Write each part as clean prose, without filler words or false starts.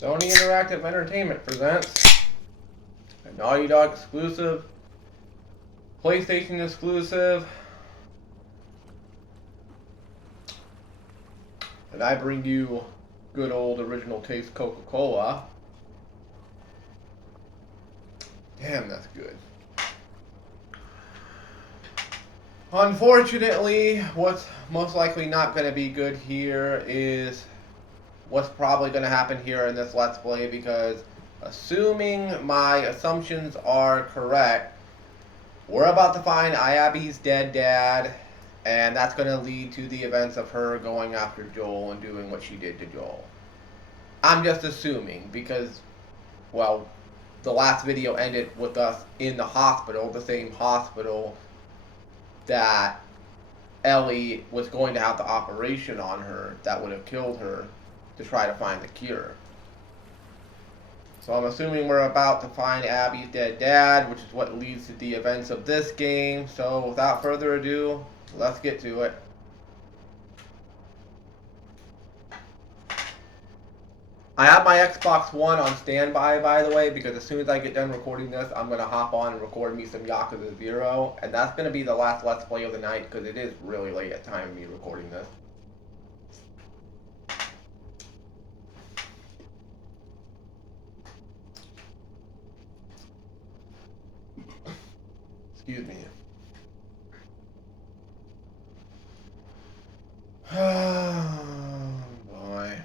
Sony Interactive Entertainment presents a Naughty Dog exclusive, PlayStation exclusive, and I bring you good old original taste Coca-Cola. Damn, that's good. Unfortunately, what's most likely not going to be good here is what's probably going to happen here in this Let's Play, because assuming my assumptions are correct, we're about to find Ayabi's dead dad, and that's going to lead to the events of her going after Joel and doing what she did to Joel. I'm just assuming because, well, the last video ended with us in the hospital, the same hospital that Ellie was going to have the operation on her that would have killed her to try to find the cure. So I'm assuming we're about to find Abby's dead dad, which is what leads to the events of this game. So without further ado, let's get to it. I have my Xbox One on standby, by the way, because as soon as I get done recording this, I'm going to hop on and record me some Yakuza 0. And that's going to be the last Let's Play of the night, because it is really late at time of me recording this. Excuse me. Oh, boy.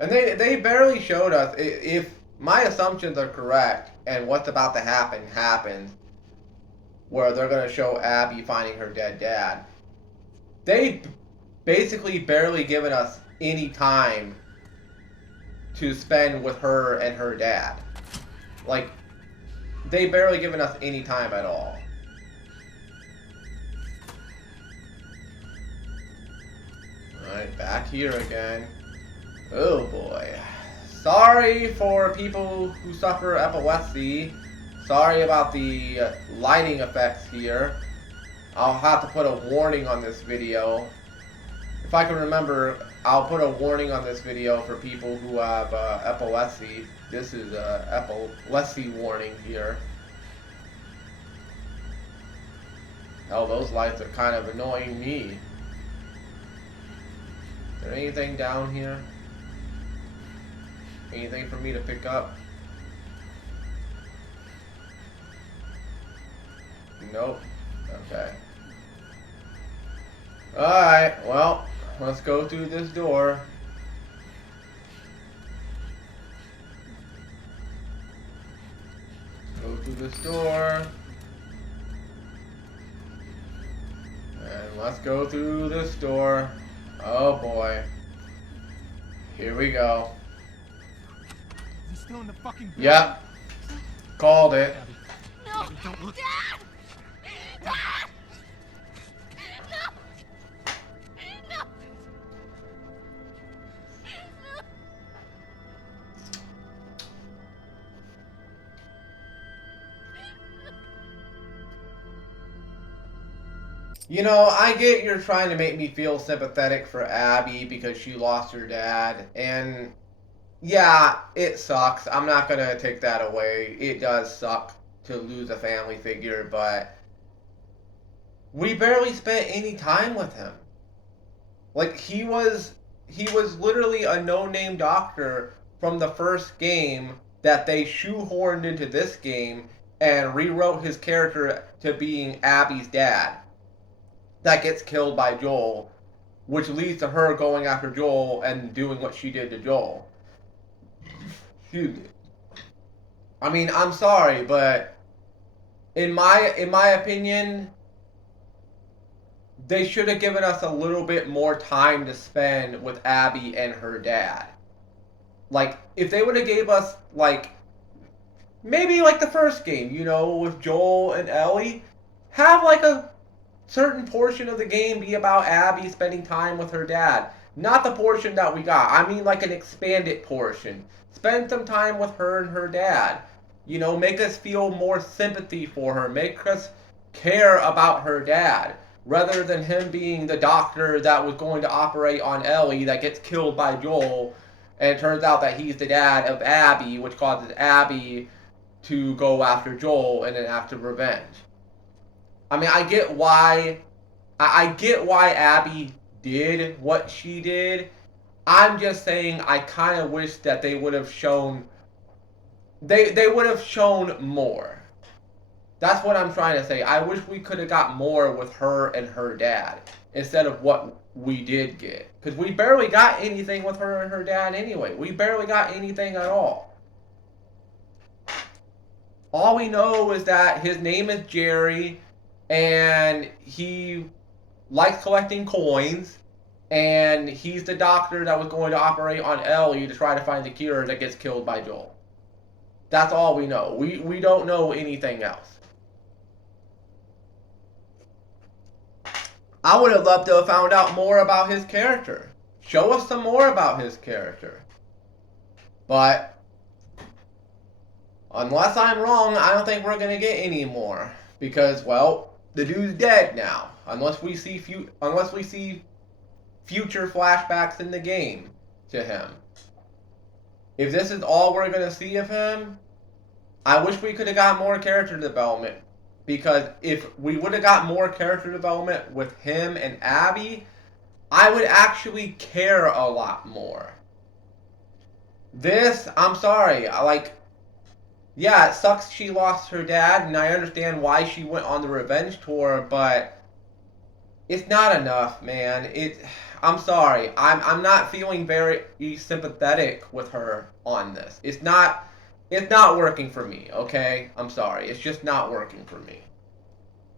And they barely showed us, if my assumptions are correct and what's about to happen happens, where they're going to show Abby finding her dead dad. They basically barely given us any time to spend with her and her dad. Like, they barely given us any time at all. Alright, back here again. Oh boy. Sorry for people who suffer epilepsy. Sorry about the lighting effects here. I'll have to put a warning on this video. If I can remember, I'll put a warning on this video for people who have epilepsy. This is a epilepsy warning here. Hell, those lights are kind of annoying me. Is there anything down here? Anything for me to pick up? Nope. Okay. Alright, well, let's go through this door. Go through this door. And let's go through this door. Oh boy. Here we go. Is he still in the fucking building? Yep. Called it. No! Abby, don't look. Dad! Dad! No! No! You know, I get you're trying to make me feel sympathetic for Abby because she lost her dad, and yeah, it sucks. I'm not gonna take that away. It does suck to lose a family figure, but we barely spent any time with him. Like, he was literally a no-name doctor from the first game that they shoehorned into this game and rewrote his character to being Abby's dad. That gets killed by Joel, which leads to her going after Joel and doing what she did to Joel. Excuse me. I mean, I'm sorry, but in my opinion, they should have given us a little bit more time to spend with Abby and her dad. Like, if they would have gave us, like, maybe like the first game, you know, with Joel and Ellie, have like a certain portion of the game be about Abby spending time with her dad. Not the portion that we got. I mean like an expanded portion. Spend some time with her and her dad. You know, make us feel more sympathy for her. Make us care about her dad, rather than him being the doctor that was going to operate on Ellie that gets killed by Joel, and it turns out that he's the dad of Abby, which causes Abby to go after Joel in an act of revenge. I mean, I get why Abby did what she did. I'm just saying I kind of wish that they would have shown more. That's what I'm trying to say. I wish we could have got more with her and her dad instead of what we did get. Because we barely got anything with her and her dad anyway. We barely got anything at all. All we know is that his name is Jerry and he likes collecting coins, and he's the doctor that was going to operate on Ellie to try to find the cure that gets killed by Joel. That's all we know. We don't know anything else. I would have loved to have found out more about his character. Show us some more about his character. But unless I'm wrong, I don't think we're going to get any more. Because, well, the dude's dead now. Unless we see future flashbacks in the game to him. If this is all we're going to see of him, I wish we could have got more character development. Because if we would have got more character development with him and Abby, I would actually care a lot more. This, I'm sorry, yeah, it sucks she lost her dad, and I understand why she went on the revenge tour, but it's not enough, man. I'm sorry. I'm not feeling very sympathetic with her on this. It's not working for me, okay? I'm sorry. It's just not working for me.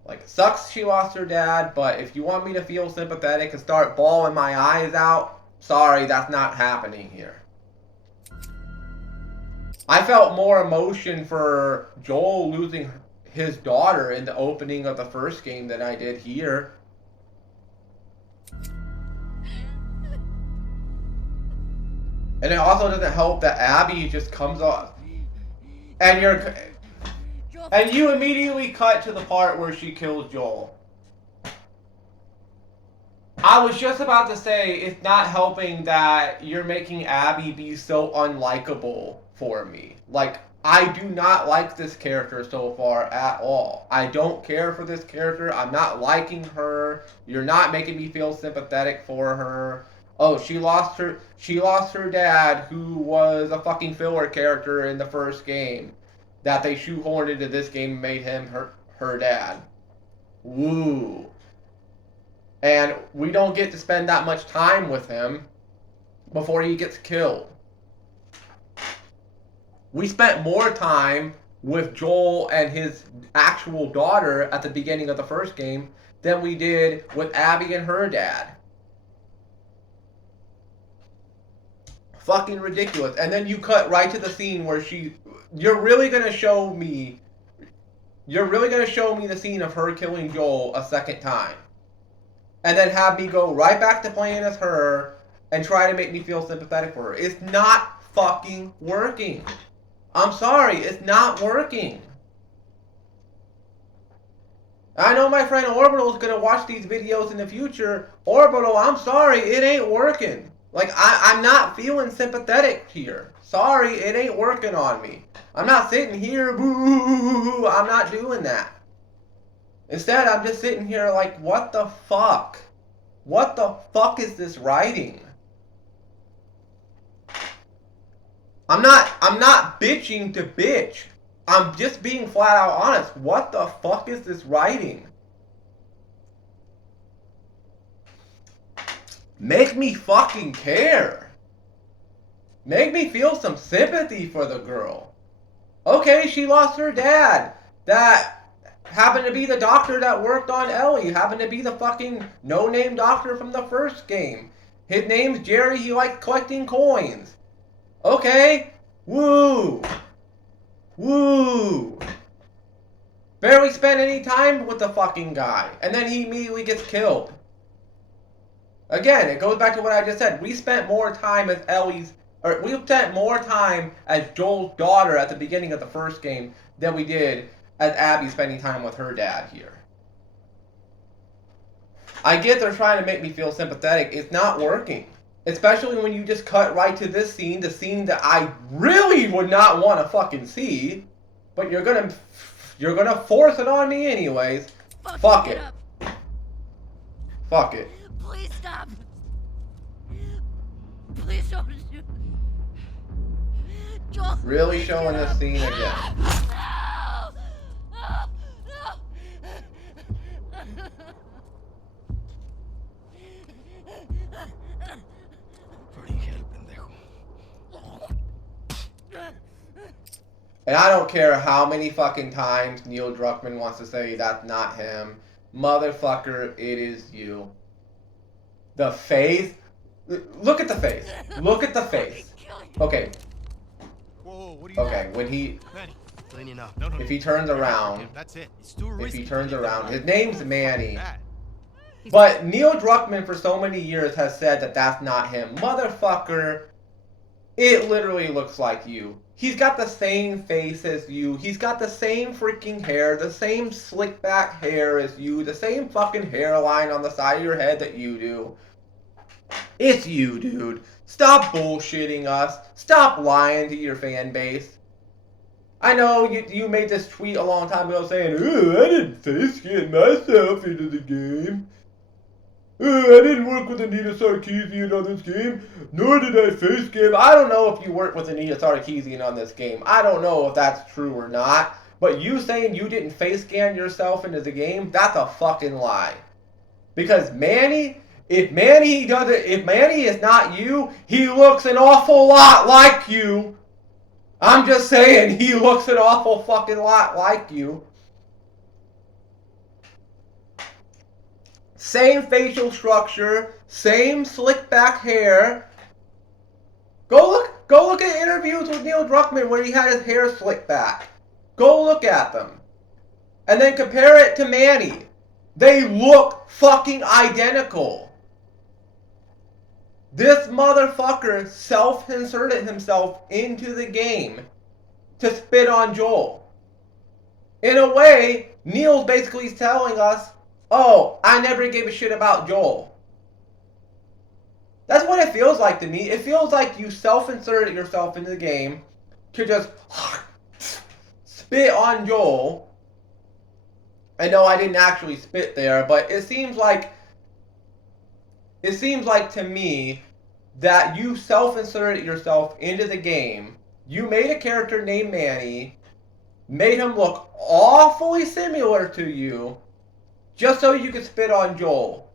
Like, it sucks she lost her dad, but if you want me to feel sympathetic and start bawling my eyes out, sorry, that's not happening here. I felt more emotion for Joel losing his daughter in the opening of the first game than I did here. And it also doesn't help that Abby just comes off, and you immediately cut to the part where she kills Joel. I was just about to say, it's not helping that you're making Abby be so unlikable for me. Like, I do not like this character so far at all. I don't care for this character. I'm not liking her. You're not making me feel sympathetic for her. Oh, she lost her dad, who was a fucking filler character in the first game, that they shoehorned into this game and made him her dad. Woo. And we don't get to spend that much time with him before he gets killed. We spent more time with Joel and his actual daughter at the beginning of the first game than we did with Abby and her dad. Fucking ridiculous. And then you cut right to the scene where you're really gonna show me the scene of her killing Joel a second time. And then have me go right back to playing as her and try to make me feel sympathetic for her. It's not fucking working. I'm sorry, it's not working. I know my friend Orbital is gonna watch these videos in the future. Orbital, I'm sorry, it ain't working. Like, I'm not feeling sympathetic here. Sorry, it ain't working on me. I'm not sitting here, boo, I'm not doing that. Instead, I'm just sitting here like, what the fuck? What the fuck is this writing? I'm not bitching to bitch. I'm just being flat out honest. What the fuck is this writing? Make me fucking care. Make me feel some sympathy for the girl. Okay, she lost her dad. That happened to be the doctor that worked on Ellie. Happened to be the fucking no-name doctor from the first game. His name's Jerry. He likes collecting coins. Okay. Woo. Woo. Barely spent any time with the fucking guy. And then he immediately gets killed. Again, it goes back to what I just said. We spent more time as we spent more time as Joel's daughter at the beginning of the first game than we did as Abby spending time with her dad here. I get they're trying to make me feel sympathetic. It's not working. Especially when you just cut right to this scene, the scene that I really would not want to fucking see. But you're gonna force it on me anyways. Fuck it. Fuck it. Please stop. Please don't shoot. Joel, Really please showing get this up. scene again. No! And I don't care how many fucking times Neil Druckmann wants to say that's not him. Motherfucker, it is you. The face. Look at the face. Look at the face. Okay. Whoa, what are you Okay, when he... Manny, cleaning up. No. If he turns around... That's it. It's too If risky. he turns around... His name's Manny. Bad. But Neil Druckmann for so many years has said that that's not him. Motherfucker, it literally looks like you. He's got the same face as you. He's got the same freaking hair, the same slick back hair as you, the same fucking hairline on the side of your head that you do. It's you, dude. Stop bullshitting us. Stop lying to your fan base. I know you made this tweet a long time ago saying, "Ooh, I didn't face scan myself into the game. I didn't work with Anita Sarkeesian on this game, nor did I face scan." I don't know if you worked with Anita Sarkeesian on this game. I don't know if that's true or not. But you saying you didn't face scan yourself into the game, that's a fucking lie. Because Manny, if Manny is not you, he looks an awful lot like you. I'm just saying, he looks an awful fucking lot like you. Same facial structure, same slick back hair. Go look at interviews with Neil Druckmann where he had his hair slicked back. Go look at them. And then compare it to Manny. They look fucking identical. This motherfucker self-inserted himself into the game to spit on Joel. In a way, Neil's basically telling us, oh, I never gave a shit about Joel. That's what it feels like to me. It feels like you self-inserted yourself into the game to just spit on Joel. I know I didn't actually spit there, but it seems like to me that you self-inserted yourself into the game. You made a character named Manny, made him look awfully similar to you, just so you could spit on Joel.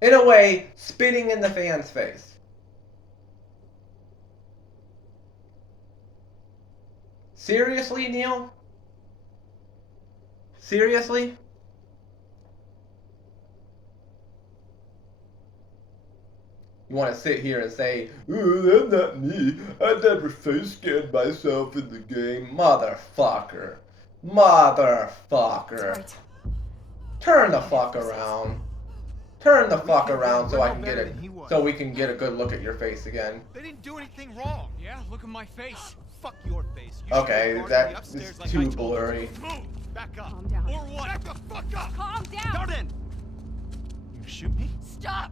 In a way, spitting in the fan's face. Seriously, Neil? Seriously? You want to sit here and say, "Ooh, that's not me. I never face scanned myself in the game." Motherfucker. Motherfucker. Right. Turn the fuck around. Turn the fuck around so I can get so we can get a good look at your face again. They didn't do anything wrong. Yeah, look at my face. Fuck your face. You Okay, should have that guarded me upstairs is like too I told you. blurry. Move. Back up. Calm down. Or what? Back the fuck up. Calm down. Darden. You shoot me? Stop!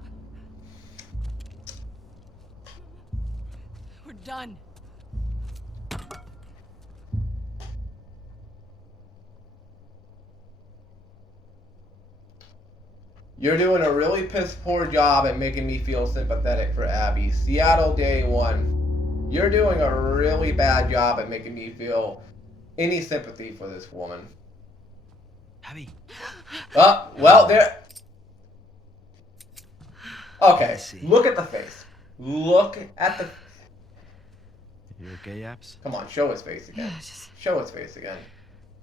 We're done. You're doing a really piss poor job at making me feel sympathetic for Abby. Seattle Day 1. You're doing a really bad job at making me feel any sympathy for this woman. Abby. Well, there... Okay, look at the face. Look at the... You okay, Abs? Come on, show his face again. Show his face again.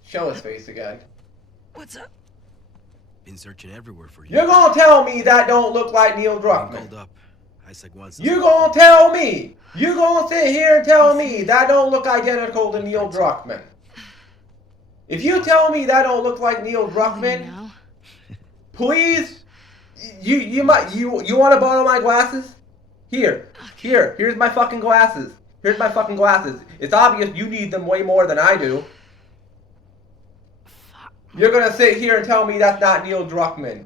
Show his face again. What's up? Been searching everywhere for you. You're gonna tell me that don't look like Neil Been Druckmann. called up. Isaac wants You gonna tell me? You gonna sit here and tell me that don't look identical to Neil Druckmann? If you tell me that don't look like Neil Druckmann, Now? please, you want to borrow my glasses? Here's my fucking glasses. Here's my fucking glasses. It's obvious you need them way more than I do. You're gonna sit here and tell me that's not Neil Druckmann.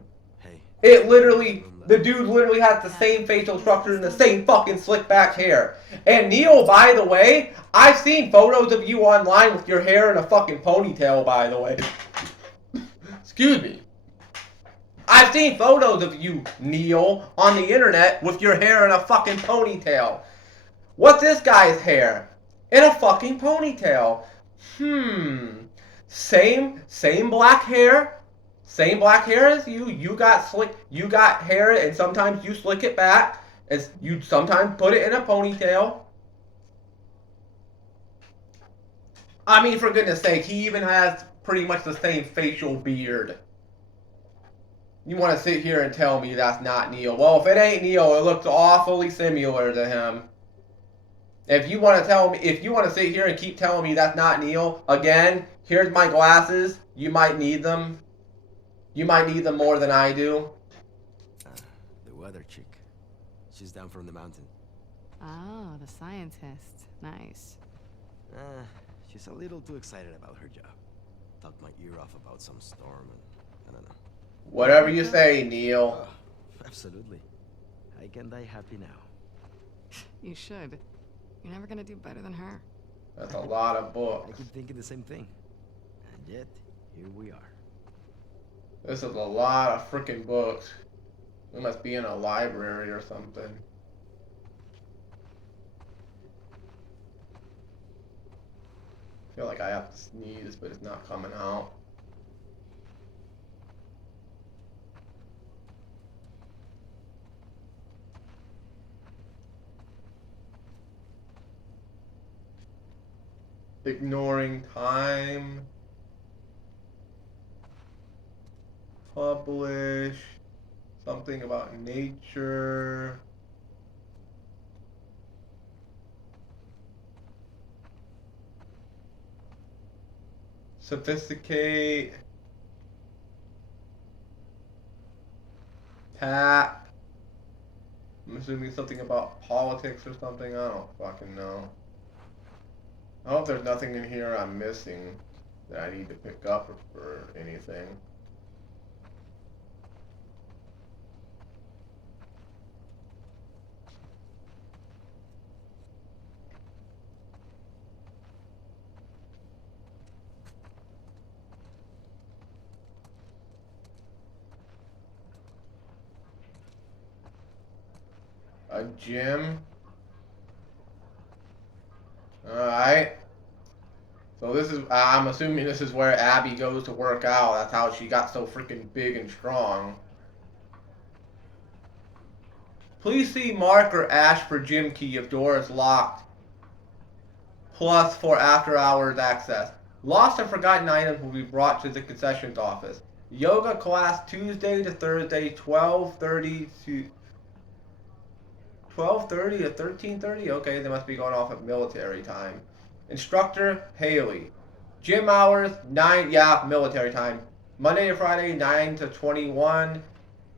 It literally, the dude literally has the same facial structure and the same fucking slick back hair. And Neil, by the way, I've seen photos of you online with your hair in a fucking ponytail, by the way. Excuse me. I've seen photos of you, Neil, on the internet with your hair in a fucking ponytail. What's this guy's hair? In a fucking ponytail. Same black hair. Same black hair as you. You got hair and sometimes you slick it back. As you sometimes put it in a ponytail. I mean, for goodness sake, he even has pretty much the same facial beard. You want to sit here and tell me that's not Neil? Well, if it ain't Neil, it looks awfully similar to him. If you want to sit here and keep telling me that's not Neil, again, here's my glasses. You might need them. You might need them more than I do. The weather chick. She's down from the mountain. Oh, the scientist. Nice. She's a little too excited about her job. Talked my ear off about some storm and I don't know. Whatever you say, Neil. Absolutely. I can die happy now. You should. You're never gonna do better than her. That's a lot of I books. keep thinking the same thing. And yet, here we are. This is a lot of freaking books. We must be in a library or something. I feel like I have to sneeze, but it's not coming out. Ignoring time. Publish. Something about nature. Sophisticate. Tap. I'm assuming something about politics or something. I don't fucking know. I hope there's nothing in here I'm missing that I need to pick up or anything. A gym. Alright. So this is, I'm assuming this is where Abby goes to work out. That's how she got so freaking big and strong. Please see Mark or Ash for gym key if door is locked. Plus for after hours access. Lost or forgotten items will be brought to the concessions office. Yoga class Tuesday to Thursday, 12:30 to 12:30 to 13:30? Okay, they must be going off at military time. Instructor, Haley. Gym hours, 9, yeah, military time. Monday to Friday, 9 to 21.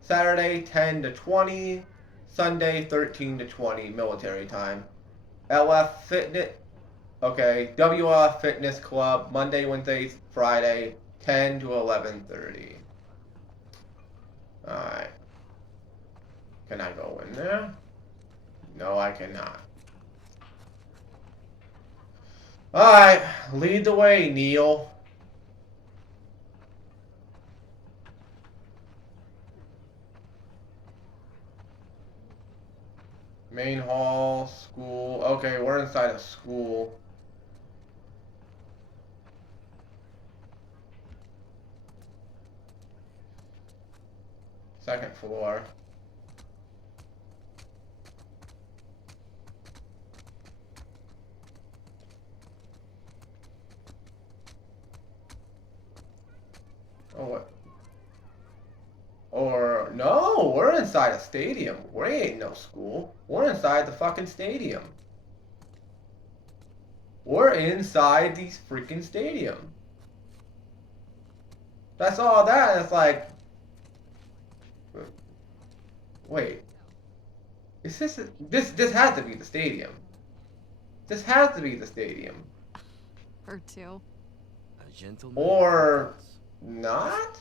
Saturday, 10 to 20. Sunday, 13 to 20, military time. LF Fitness, okay, WF Fitness Club, Monday, Wednesday, Friday, 10 to 11:30. Alright. Can I go in there? No, I cannot. Alright, lead the way, Neil. Main hall, school. Okay, we're inside a school. Second floor. Oh, what? Or, no, we're inside a stadium. We ain't no school. We're inside the fucking stadium. We're inside these freaking stadium. That's all that. It's like, wait. Is this has to be the stadium. This has to be the stadium. Her too. A gentleman. Or not?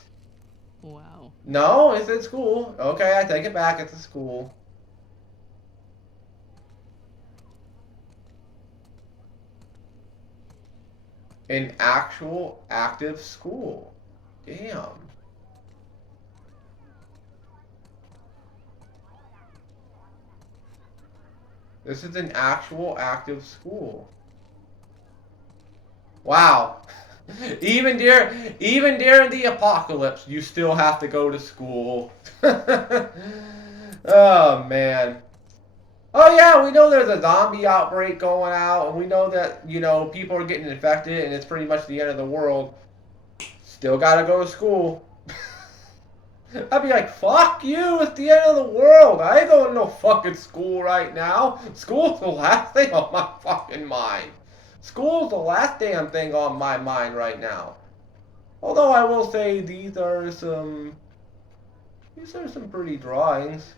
Wow. No, it's at school. Okay, I take it back. It's a school. An actual active school. Damn. This is an actual active school. Wow. Even during the apocalypse, you still have to go to school. Oh man. Oh yeah, we know there's a zombie outbreak going out, and we know that, you know, people are getting infected, and it's pretty much the end of the world. Still gotta go to school. I'd be like, fuck you, it's the end of the world. I ain't going to no fucking school right now. School's the last thing on my fucking mind. School's the last damn thing on my mind right now. Although I will say these are some pretty drawings.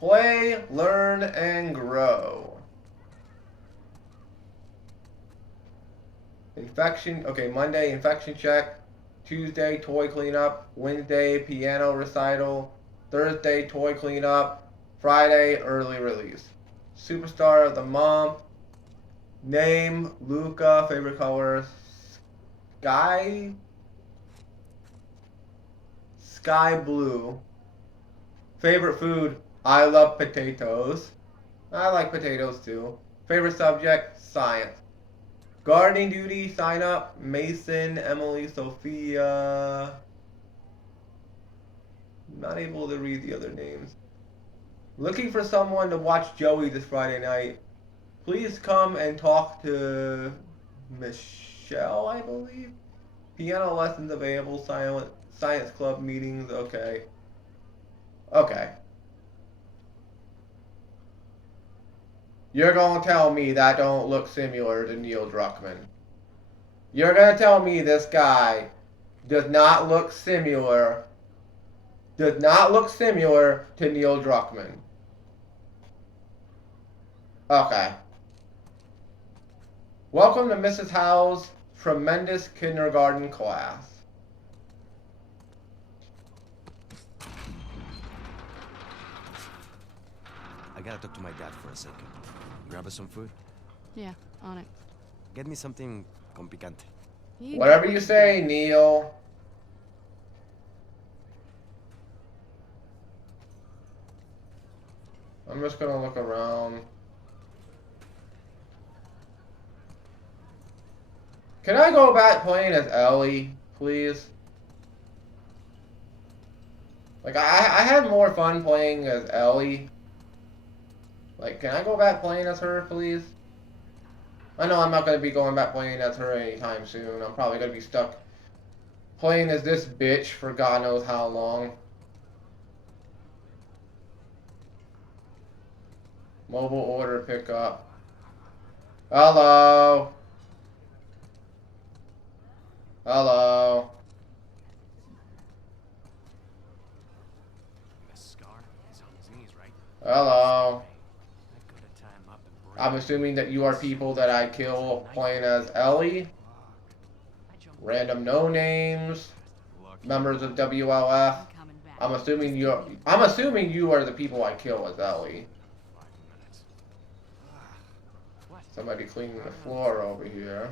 Play, learn, and grow. Infection, okay, Monday, infection check. Tuesday, toy cleanup. Wednesday, piano recital. Thursday, toy cleanup. Friday, early release. Superstar of the month. Name, Luca. Favorite color, sky blue. Favorite food, I love potatoes. I like potatoes too. Favorite subject, science. Gardening duty, sign up, Mason, Emily, Sophia. Not able to read the other names. Looking for someone to watch Joey this Friday night. Please come and talk to Michelle, I believe. Piano lessons available, science club meetings, okay. Okay. You're gonna tell me that don't look similar to Neil Druckmann. You're gonna tell me this guy does not look similar to Neil Druckmann. Okay. Welcome to Mrs. Howe's tremendous kindergarten class. I gotta talk to my dad for a second. Grab us some food? Yeah, on it. Get me something con picante. Whatever you say, Neil. I'm just gonna look around. Can I go back playing as Ellie, please? Like, I had more fun playing as Ellie. Like, can I go back playing as her, please? I know I'm not going to be going back playing as her anytime soon. I'm probably going to be stuck playing as this bitch for God knows how long. Mobile order pickup. Hello. Hello. The scar is on his knees, right? Hello. I've got to tie him up and break. I'm assuming that you are people that I kill playing as Ellie. Random no names. Members of WLF. I'm assuming you are the people I kill as Ellie. 5 minutes. What? Somebody cleaning the floor over here.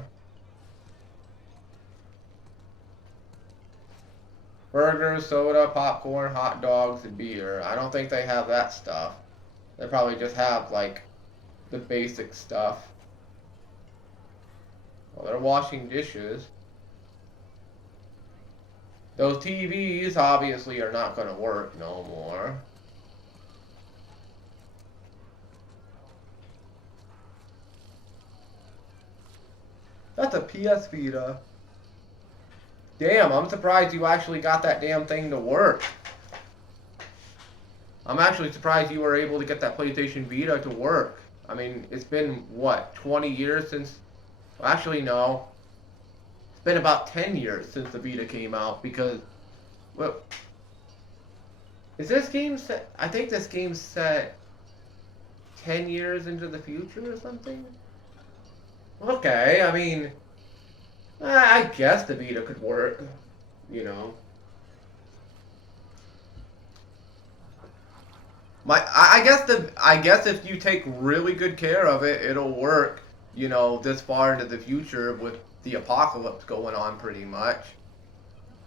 Burgers, soda, popcorn, hot dogs, and beer. I don't think they have that stuff. They probably just have, like, the basic stuff. Well, they're washing dishes. Those TVs obviously are not going to work no more. That's a PS Vita. Damn, I'm surprised you actually got that damn thing to work. I'm actually surprised you were able to get that PlayStation Vita to work. I mean, it's been, what, 20 years since... Well, actually, no. It's been about 10 years since the Vita came out, because... Well... Is this game set... I think this game's set... 10 years into the future or something? Okay, I mean... I guess the Vita could work, you know. I guess if you take really good care of it, it'll work. You know, this far into the future with the apocalypse going on, pretty much.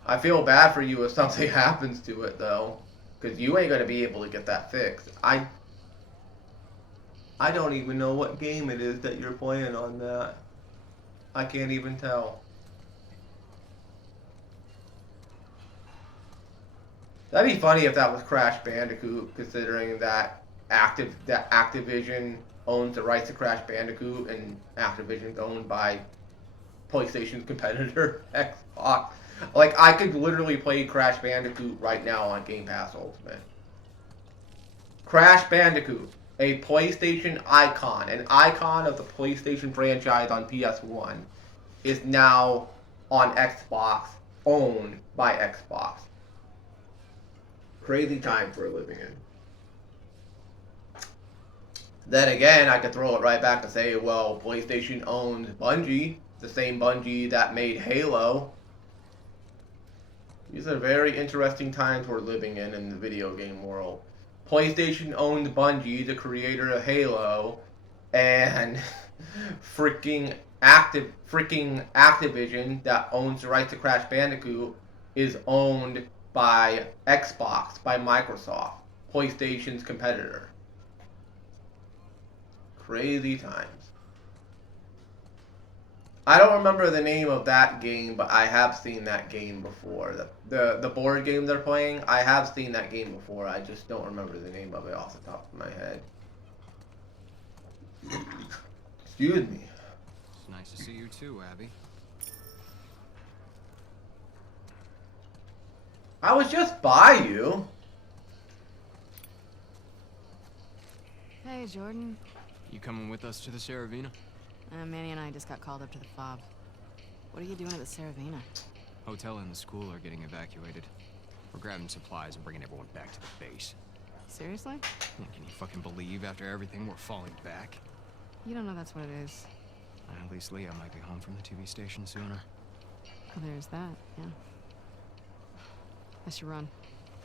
I feel bad for you if something happens to it though, because you ain't gonna be able to get that fixed. I don't even know what game it is that you're playing on that. I can't even tell. That'd be funny if that was Crash Bandicoot, considering that Activision owns the rights to Crash Bandicoot, and Activision's owned by PlayStation's competitor, Xbox. Like, I could literally play Crash Bandicoot right now on Game Pass Ultimate. Crash Bandicoot, a PlayStation icon, an icon of the PlayStation franchise on PS1, is now on Xbox, owned by Xbox. Crazy time for living in. Then again, I could throw it right back and say, well, PlayStation owns Bungie, the same Bungie that made Halo. These are very interesting times we're living in the video game world. PlayStation owned Bungie, the creator of Halo, and freaking Activision that owns the rights to Crash Bandicoot is owned by Xbox, by Microsoft, PlayStation's competitor. Crazy times. I don't remember the name of that game, but I have seen that game before. The board game they're playing, I have seen that game before. I just don't remember the name of it off the top of my head. Excuse me. It's nice to see you too, Abby. I was just by you. Hey, Jordan. You coming with us to the Saravina? Manny and I just got called up to the fob. What are you doing at the Saravina? Hotel and the school are getting evacuated. We're grabbing supplies and bringing everyone back to the base. Seriously? Yeah, can you fucking believe after everything we're falling back? You don't know that's what it is. At least Leah might be home from the TV station sooner. Oh, there's that, yeah. I should run.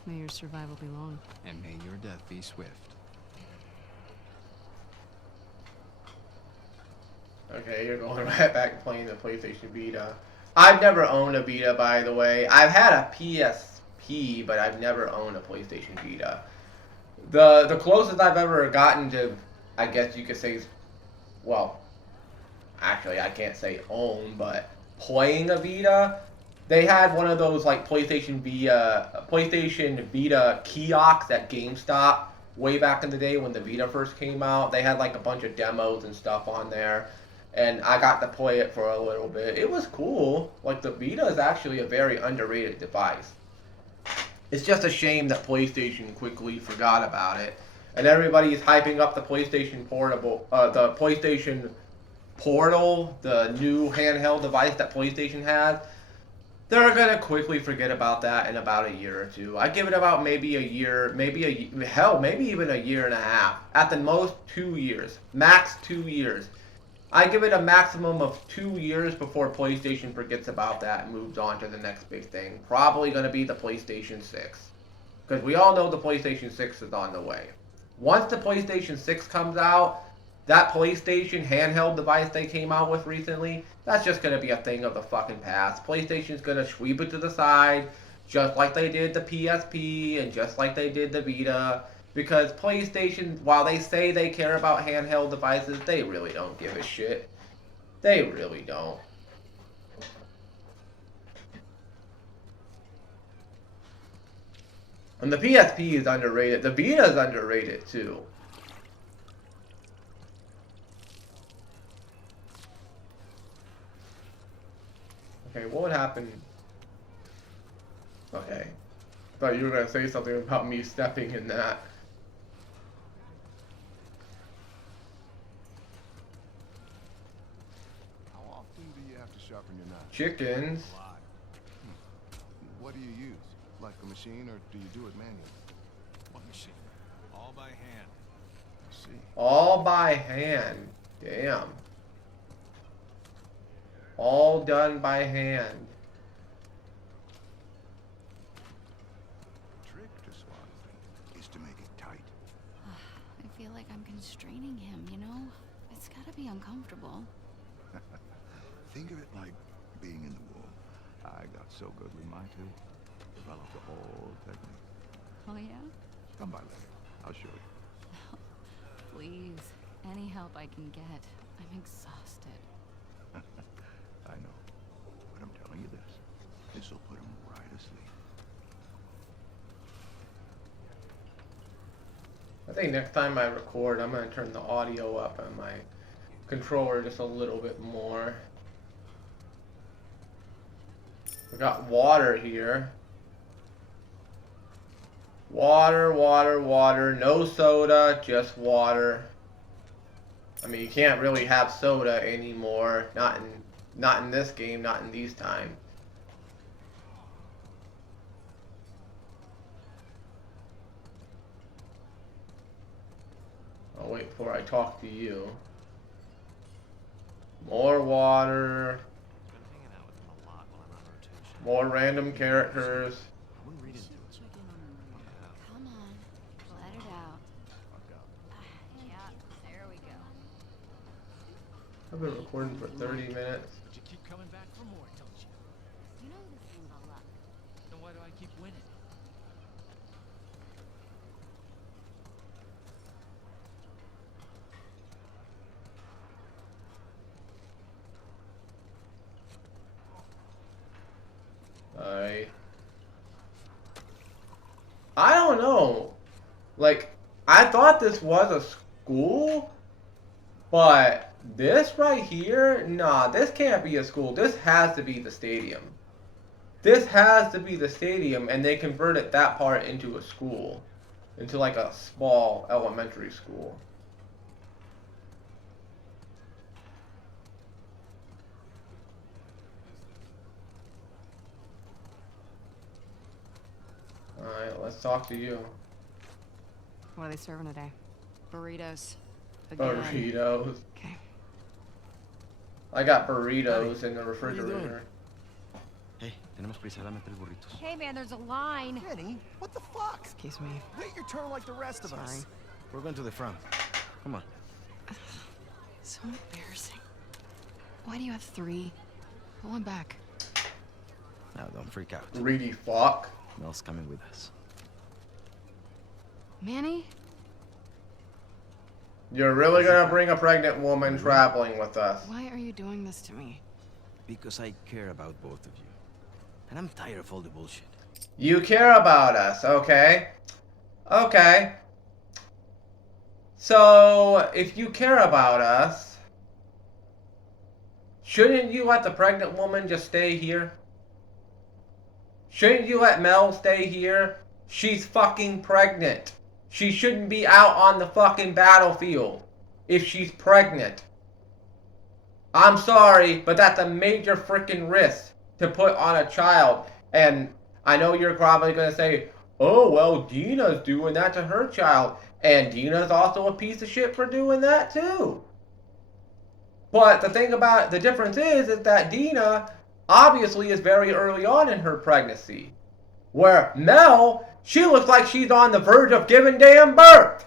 May your survival be long. And may your death be swift. Okay, you're going right back to playing the PlayStation Vita. I've never owned a Vita, by the way. I've had a PSP, but I've never owned a PlayStation Vita. The closest I've ever gotten to, I guess you could say, well, actually I can't say own, but playing a Vita, they had one of those like PlayStation Vita kiosks at GameStop way back in the day when the Vita first came out. They had like a bunch of demos and stuff on there, and I got to play it for a little bit. It was cool. Like, the Vita is actually a very underrated device. It's just a shame that PlayStation quickly forgot about it, and everybody's hyping up the PlayStation Portable, the PlayStation Portal, the new handheld device that PlayStation has. They're gonna quickly forget about that in about a year or two. I give it about maybe a year, maybe even a year and a half. At the most, 2 years, max 2 years. I give it a maximum of 2 years before PlayStation forgets about that and moves on to the next big thing. Probably gonna be the PlayStation 6, because we all know the PlayStation 6 is on the way. Once the PlayStation 6 comes out, that PlayStation handheld device they came out with recently, that's just going to be a thing of the fucking past. PlayStation's going to sweep it to the side, just like they did the PSP and just like they did the Vita. Because PlayStation, while they say they care about handheld devices, they really don't give a shit. They really don't. And the PSP is underrated. The Vita is underrated too. Okay, what would happen? Okay. Thought you were gonna say something about me stepping in that. How often do you have to sharpen your knife? Chickens. A lot. What do you use? Like a machine, or do you do it manually? What machine? All by hand. I see. All by hand. Damn. All done by hand. The trick to swallowing is to make it tight. feel like I'm constraining him, you know? It's gotta be uncomfortable. Think of it like being in the womb. I got so good with mine too. Developed a whole technique. Oh, yeah? Come by later. I'll show you. Please. Any help I can get. I'm exhausted. I know. But I'm telling you this. This'll put him right asleep. I think next time I record, I'm gonna turn the audio up on my controller just a little bit more. We got water here. Water, water, water. No soda, just water. I mean, you can't really have soda anymore. Not in this game, not in these times. I'll wait before I talk to you. More water. More random characters. Come on. Let it out. Yeah, there we go. I've been recording for 30 minutes. But you keep coming back for more, don't you? You know this thing's a luck. Then why do I keep winning? I don't know. Like, I thought this was a school, but this right here, nah, this can't be a school. This has to be the stadium. This has to be the stadium, and they converted that part into a school, into like a small elementary school. Alright, let's talk to you. What are they serving today? Burritos. Burritos. Okay. I got burritos in the are you refrigerator. Hey, tenemos prisa, dame 3 burritos. Hey man, there's a line. Kenny, what the fuck? Excuse me. Wait your turn like the rest of Sorry. us. We're going to the front. Come on. So embarrassing. Why do you have 3? I want back. Now, don't freak out. Greedy fuck. Mel's coming with us. Manny? You're really gonna bring a pregnant woman traveling with us. Why are you doing this to me? Because I care about both of you. And I'm tired of all the bullshit. You care about us, okay? Okay. So, if you care about us, shouldn't you let the pregnant woman just stay here? Shouldn't you let Mel stay here? She's fucking pregnant. She shouldn't be out on the fucking battlefield if she's pregnant. I'm sorry, but that's a major freaking risk to put on a child. And I know you're probably going to say, oh, well, Dina's doing that to her child. And Dina's also a piece of shit for doing that too. But the thing about the difference is that Dina obviously is very early on in her pregnancy. Where Mel, she looks like she's on the verge of giving damn birth.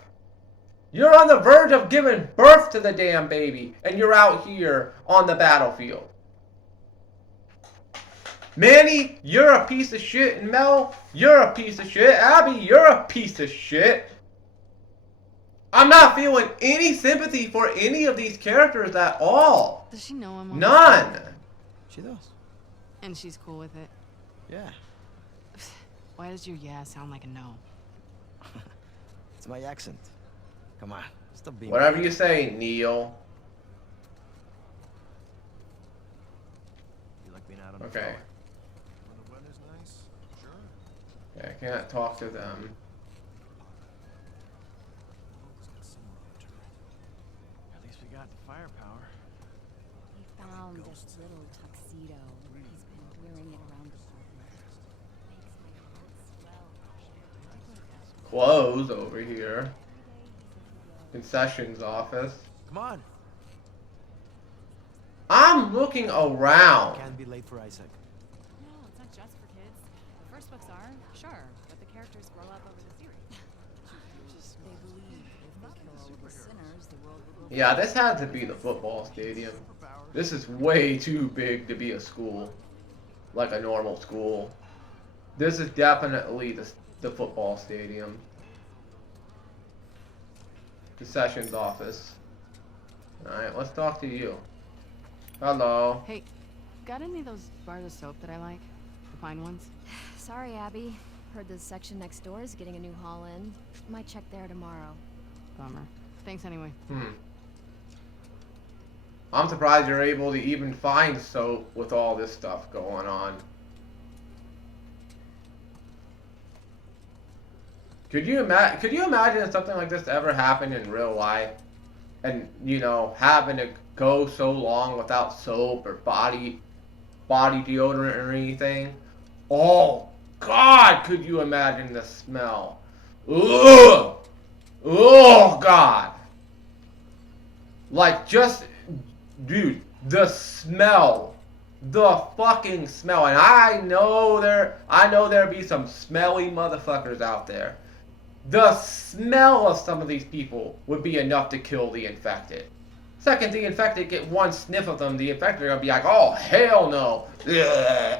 You're on the verge of giving birth to the damn baby, and you're out here on the battlefield. Manny, you're a piece of shit, and Mel, you're a piece of shit. Abby, you're a piece of shit. I'm not feeling any sympathy for any of these characters at all. Does she know I'm on None. She does. And she's cool with it. Yeah. Why does your yeah sound like a no? It's my accent. Come on. Stop being Whatever weird. you say, Neil. You like being out on the Okay. floor? When the weather's nice, sure. Yeah, I can't talk to them. At least we got the firepower. We found this little tuxedo. He's been wearing it around the apartment. Makes my heart swell. Clothes over here. Concessions office. Come on. I'm looking around. Can't be late for Isaac. No, it's not just for kids. The first books are, sure, but the characters grow up over the series. They believe if Yeah, this had to be the football stadium. This is way too big to be a school, like a normal school. This is definitely the football stadium. The sessions office. Alright, let's talk to you. Hello. Hey, got any of those bars of soap that I like? The fine ones? Sorry, Abby. Heard the section next door is getting a new haul in. Might check there tomorrow. Bummer. Thanks anyway. I'm surprised you're able to even find soap with all this stuff going on. Could you imagine if something like this ever happened in real life? And, you know, having to go so long without soap or body deodorant or anything? Oh, God, could you imagine the smell? Ugh! Oh, God. Like, just, dude, the smell. The fucking smell. And I know there be some smelly motherfuckers out there. The smell of some of these people would be enough to kill the infected. Second, the infected get one sniff of them, the infected are gonna be like, oh, hell no. Ugh.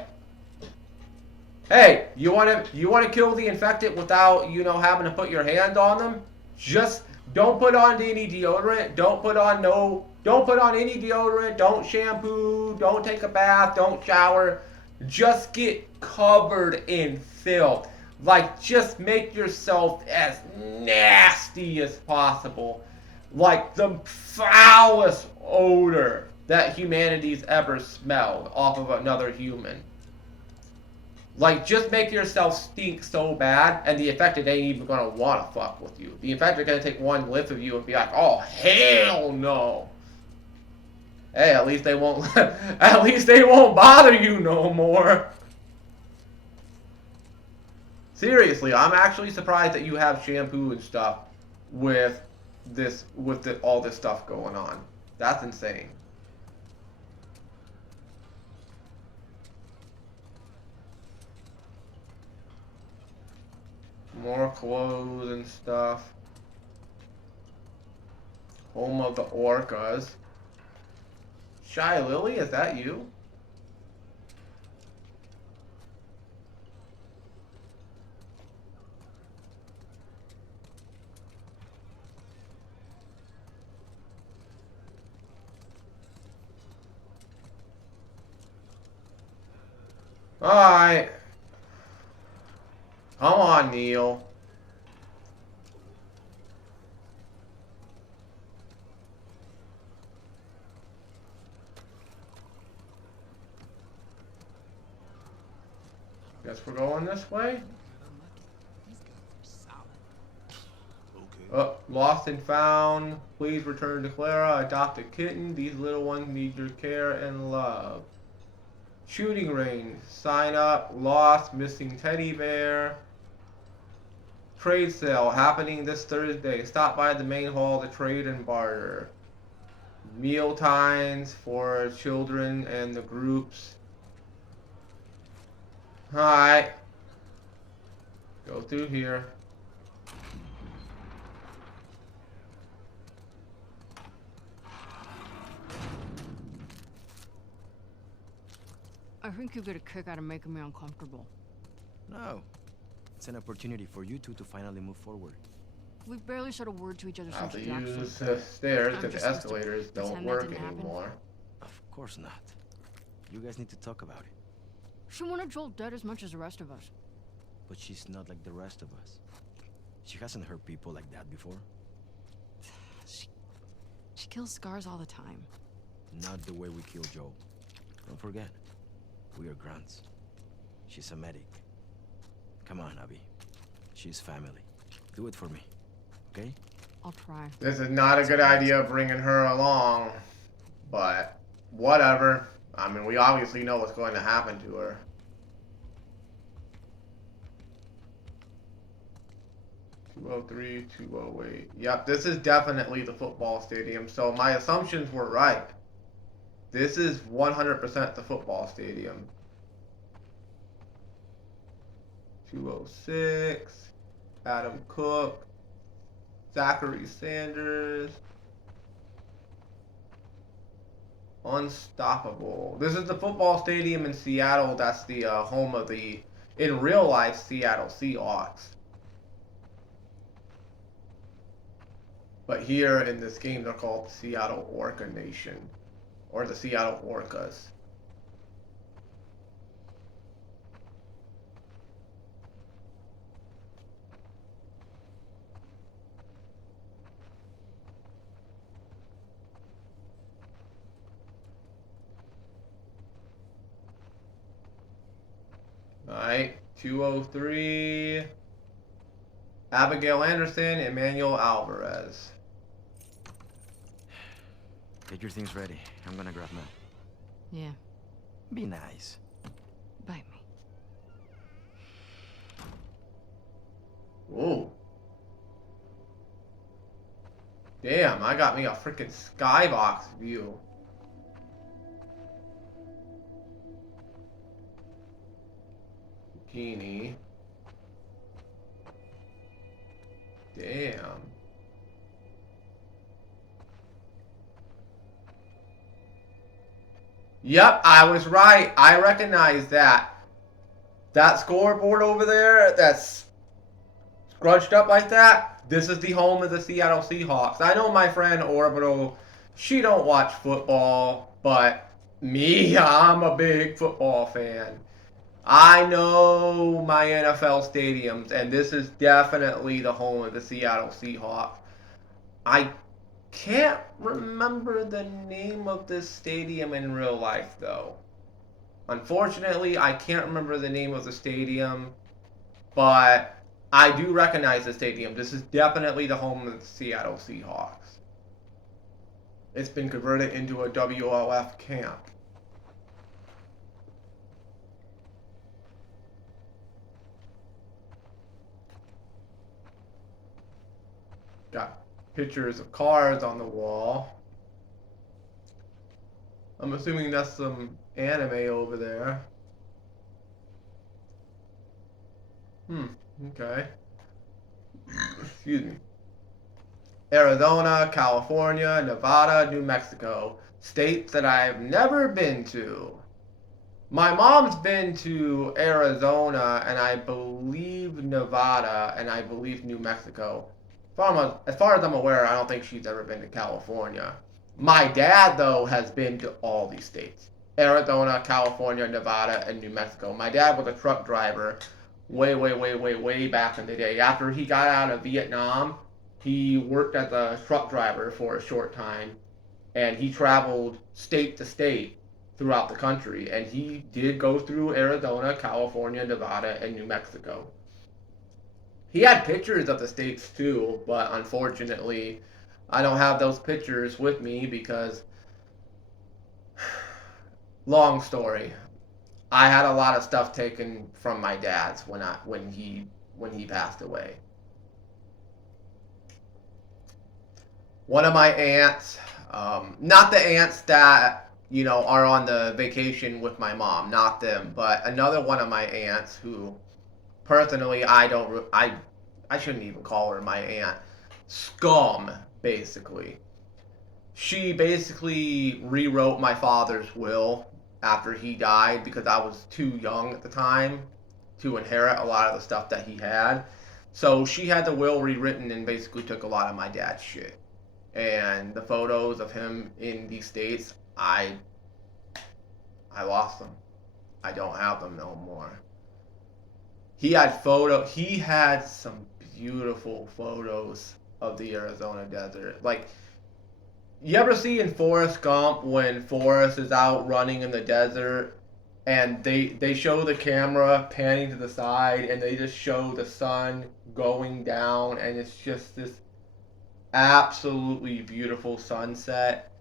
Hey, you wanna kill the infected without, you know, having to put your hand on them? Just don't put on any deodorant. Don't put on any deodorant. Don't shampoo. Don't take a bath. Don't shower. Just get covered in filth. Like, just make yourself as nasty as possible. Like the foulest odor that humanity's ever smelled off of another human. Like, just make yourself stink so bad, and the infected ain't even gonna wanna fuck with you. The infected gonna take one whiff of you and be like, oh, hell no. Hey, at least they won't bother you no more. Seriously, I'm actually surprised that you have shampoo and stuff with all this stuff going on. That's insane. More clothes and stuff. Home of the orcas. Shy Lily, is that you? Alright. Come on, Neil. Guess we're going this way? Oh, lost and found. Please return to Clara. Adopt a kitten. These little ones need your care and love. Shooting range. Sign up. Lost. Missing teddy bear. Trade sale happening this Thursday. Stop by the main hall to trade and barter. Meal times for children and the groups. Alright. Go through here. I think you get a kick out of making me uncomfortable. No. It's an opportunity for you two to finally move forward. We've barely said a word to each other I'll have since to the use accident. the stairs I'm because just the supposed to escalators don't pretend that work didn't happen? anymore. Of course not. You guys need to talk about it. She wanted Joel dead as much as the rest of us. But she's not like the rest of us. She hasn't hurt people like that before. She kills scars all the time. Not the way we kill Joe. Don't forget, we are grunts. She's a medic. Come on, Abby. She's family. Do it for me, okay? I'll try. This is not a good idea bringing her along, but whatever. I mean, we obviously know what's going to happen to her. (203, 208). Yep, this is definitely the football stadium, so my assumptions were right. This is 100% the football stadium. 206, Adam Cook, Zachary Sanders. Unstoppable. This is the football stadium in Seattle. That's the home of the, in real life, Seattle Seahawks. But here in this game, they're called Seattle Orca Nation. Or the Seattle Orcas. Alright, 203. Abigail Anderson, Emmanuel Alvarez. Get your things ready. I'm gonna grab Mel. Yeah, Be nice. bite me. Whoa. Damn, I got me a freaking skybox view. Bikini. Damn. Yep, I was right. I recognize that. That scoreboard over there that's scrunched up like that, this is the home of the Seattle Seahawks. I know my friend Orbital, she don't watch football, but me, I'm a big football fan. I know my NFL stadiums, and this is definitely the home of the Seattle Seahawks. I can't remember the name of this stadium in real life, though. Unfortunately, I can't remember the name of the stadium, but I do recognize the stadium. This is definitely the home of the Seattle Seahawks. It's been converted into a WLF camp. Got pictures of cars on the wall. I'm assuming that's some anime over there. Okay. Excuse me. Arizona, California, Nevada, New Mexico. States that I've never been to. My mom's been to Arizona, and I believe Nevada, and I believe New Mexico. As far as I'm aware, I don't think she's ever been to California. My dad, though, has been to all these states. Arizona, California, Nevada, and New Mexico. My dad was a truck driver way back in the day. After he got out of Vietnam, he worked as a truck driver for a short time, and he traveled state to state throughout the country, and he did go through Arizona, California, Nevada, and New Mexico. He had pictures of the states too, but unfortunately, I don't have those pictures with me because, long story, I had a lot of stuff taken from my dad's when he passed away. One of my aunts, not the aunts that are on the vacation with my mom, not them, but another one of my aunts who, personally, I shouldn't even call her my aunt. Scum, basically. She basically rewrote my father's will after he died because I was too young at the time to inherit a lot of the stuff that he had. So she had the will rewritten and basically took a lot of my dad's shit. And the photos of him in these states, I lost them. I don't have them no more. He had some beautiful photos of the Arizona desert. Like, you ever see in Forrest Gump when Forrest is out running in the desert and they show the camera panning to the side and they just show the sun going down and it's just this absolutely beautiful sunset?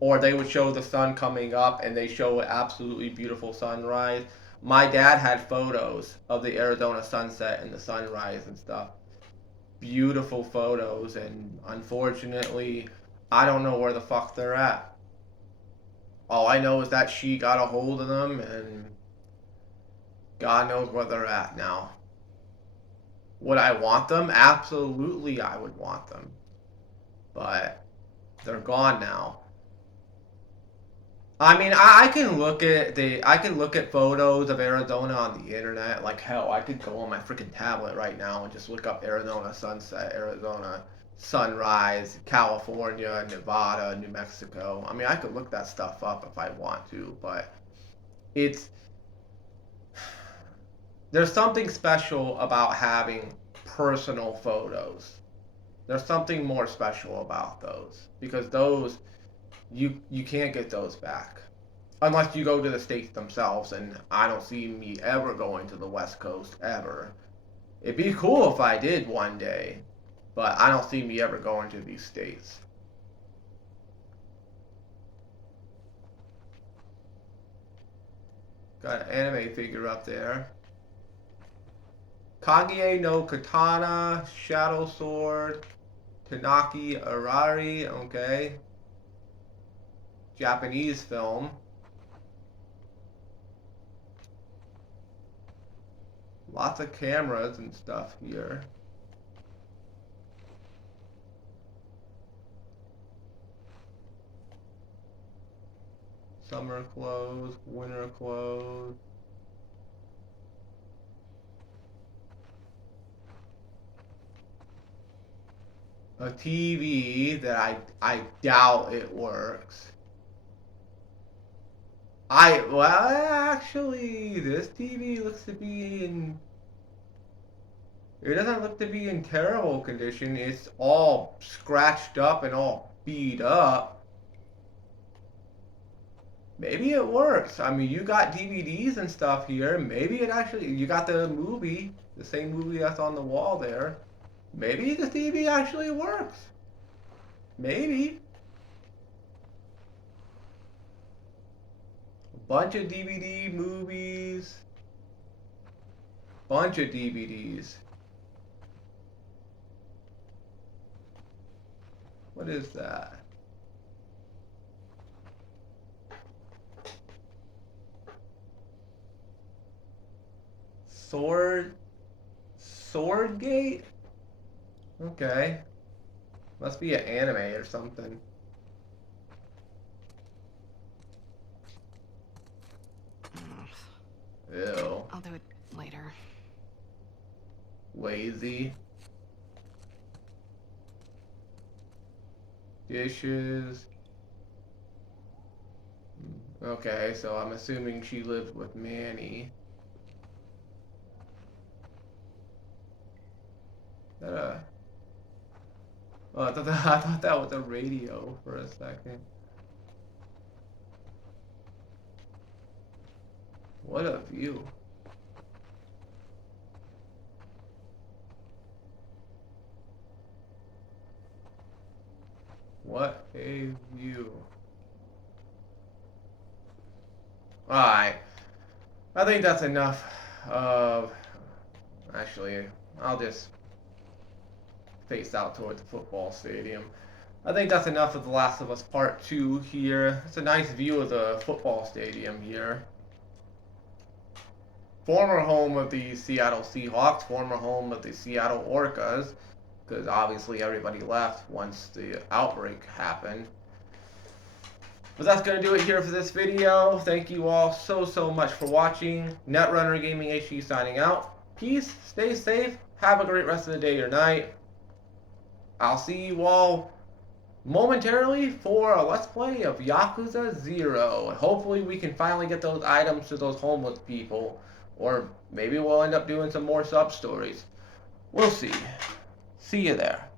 Or they would show the sun coming up and they show an absolutely beautiful sunrise. My dad had photos of the Arizona sunset and the sunrise and stuff. Beautiful photos, and unfortunately, I don't know where the fuck they're at. All I know is that she got a hold of them, and God knows where they're at now. Would I want them? Absolutely, I would want them. But they're gone now. I mean, I can look at photos of Arizona on the internet. Like hell, I could go on my freaking tablet right now and just look up Arizona sunset, Arizona sunrise, California, Nevada, New Mexico. I mean, I could look that stuff up if I want to, but it's there's something special about having personal photos. There's something more special about those because those you can't get those back unless you go to the states themselves, and I don't see me ever going to the West Coast ever. It'd be cool if I did one day, but I don't see me ever going to these states. Got an anime figure up there. Kage no Katana, Shadow Sword, Tanaki Arari, okay. Japanese film. Lots of cameras and stuff here. Summer clothes, winter clothes. A TV that I doubt it works. Well, actually, this TV looks to be in. It doesn't look to be in terrible condition. It's all scratched up and all beat up. Maybe it works. I mean, you got DVDs and stuff here. Maybe it actually. You got the movie, the same movie that's on the wall there. Maybe the TV actually works. Maybe. Bunch of DVD movies. Bunch of DVDs. What is that? Swordgate? Okay. Must be an anime or something. Ew. I'll do it later. Lazy. Dishes. Okay, so I'm assuming she lived with Manny. Oh, I thought that was a radio for a second. What a view. What a view. Alright. I think that's enough of... Actually, I'll just face out toward the football stadium. I think that's enough of The Last of Us Part 2 here. It's a nice view of the football stadium here. Former home of the Seattle Seahawks, former home of the Seattle Orcas, because obviously everybody left once the outbreak happened. But that's going to do it here for this video. Thank you all so much for watching. Netrunner Gaming HD signing out. Peace, stay safe, have a great rest of the day or night. I'll see you all momentarily for a Let's Play of Yakuza 0. Hopefully we can finally get those items to those homeless people. Or maybe we'll end up doing some more sub-stories. We'll see. See you there.